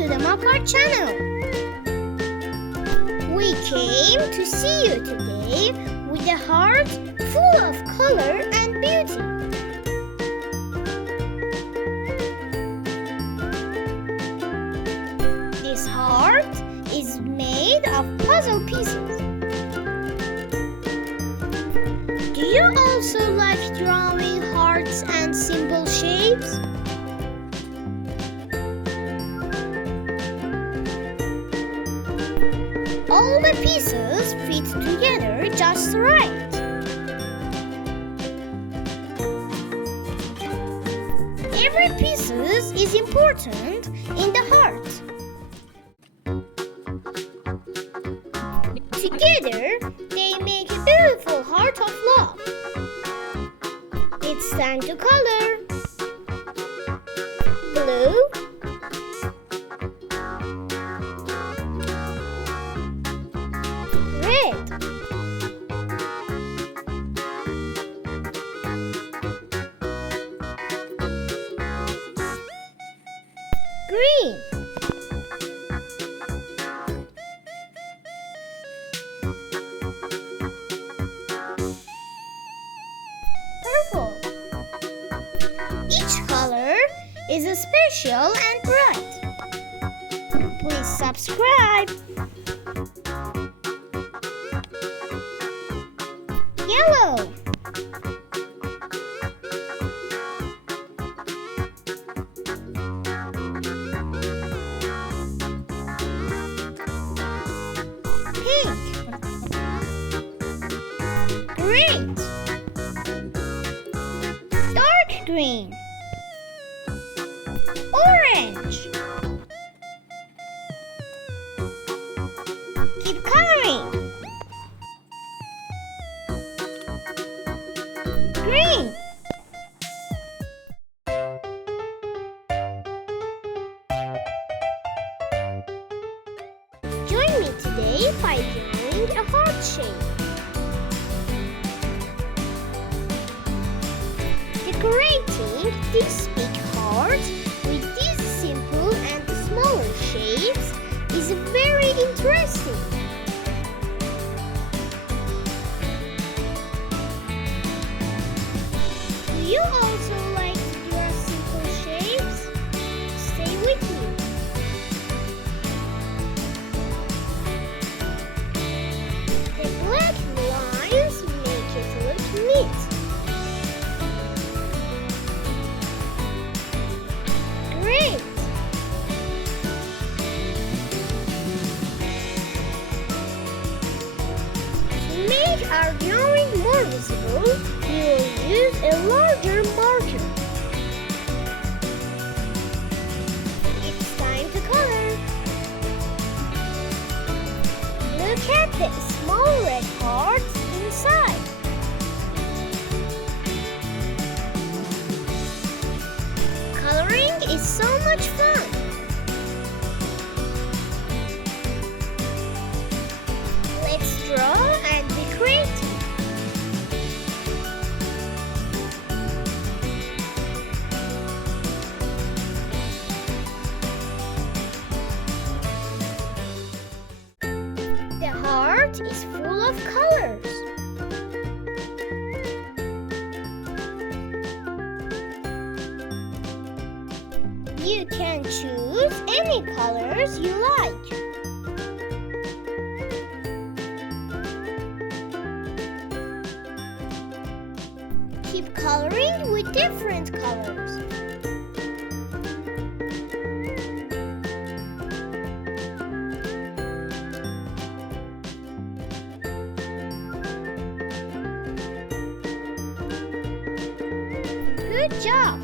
to the Maak channel. We came to see you today with a heart full of color and beauty. This heart is made of puzzle pieces. Do you also like drawing hearts and simple shapes? All the pieces fit together just right. Every piece is important in the heart. Together, they make a beautiful heart of love. It's time to color. Blue, red, green, purple. Each color is special and bright. Please subscribe. Yellow, pink, green, dark green, orange. Keep coloring. Green. Join me today by drawing a heart shape. Decorating this big heart with these simple and smaller shapes is very interesting. Do you also like to draw simple shapes? Stay with me. The black lines make it look neat. Great! To make our drawing more visible, we will use a larger marker. It's time to color. Look at the small red hearts inside. Coloring is so much fun. Let's draw and be creative. The heart is full of colors. You can choose any colors you like. Keep coloring with different colors. Good job!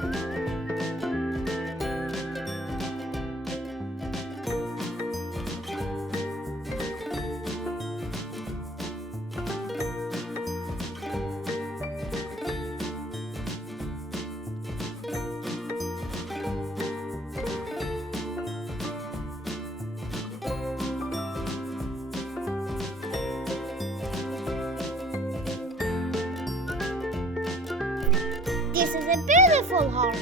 This is a beautiful heart.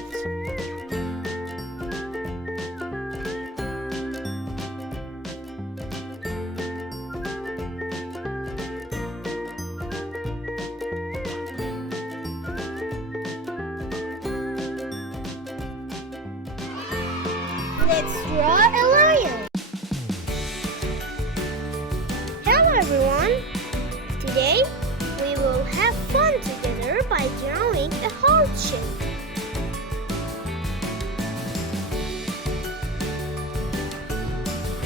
Let's draw a lion. Hello everyone. Today we will have fun together by drawing a heart shape.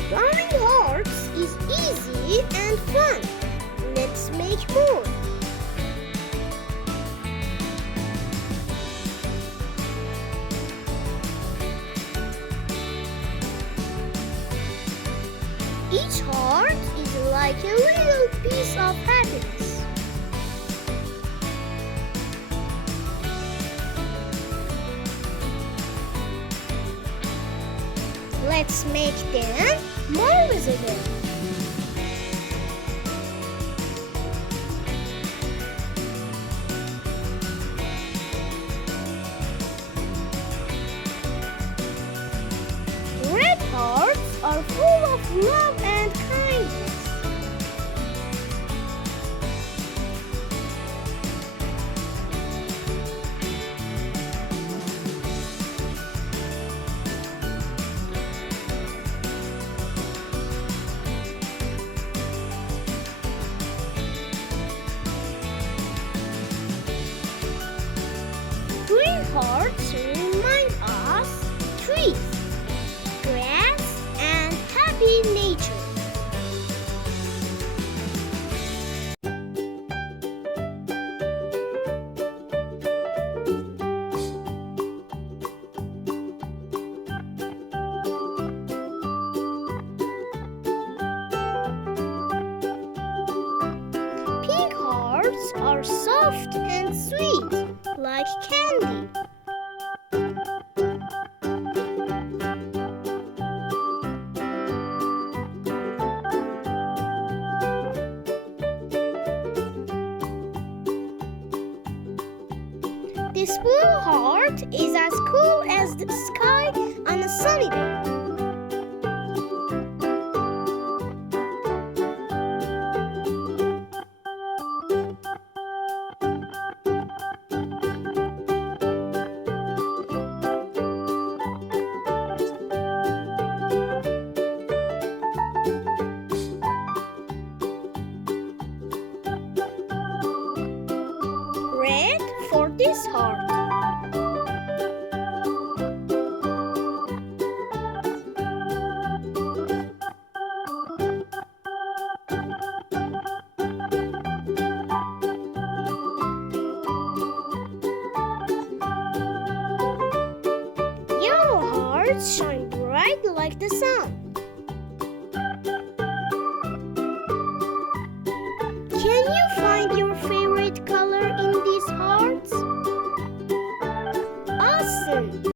Drawing hearts is easy and fun. Let's make more. Each heart is like a little piece of happiness. Let's make them more visible. Red hearts are full of love and kindness. Green hearts remind us trees, grass, and happy nature. Pink hearts are soft and sweet, like candy. This blue heart is as cool as the sky on a sunny day. Red for this heart. Yellow hearts shine bright like the sun.